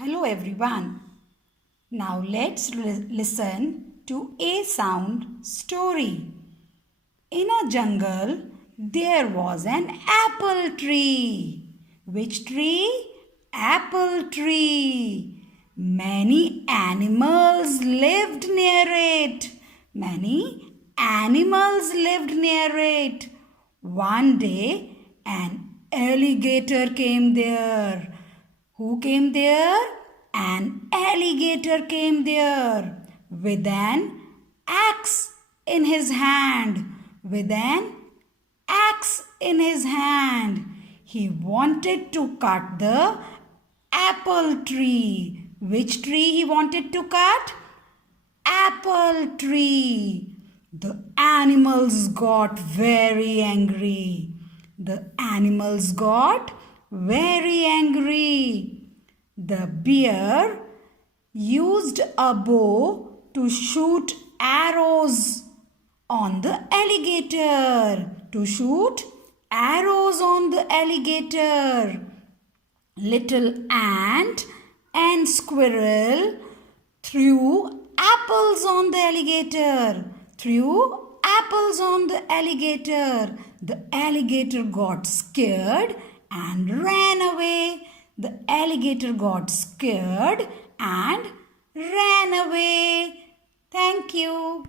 Hello everyone. Now let's listen to a sound story. In a jungle there was an apple tree. Which tree? Apple tree. Many animals lived near it. Many animals lived near it. One day an alligator came there. Who came there? An alligator came there with an axe in his hand. With an axe in his hand. He wanted to cut the apple tree. Which tree he wanted to cut? Apple tree. The animals got very angry. The animals got very angry. The bear used a bow to shoot arrows on the alligator. To shoot arrows on the alligator. Little ant and squirrel threw apples on the alligator. Threw apples on the alligator. The alligator got scared and ran away. The alligator got scared and ran away. Thank you.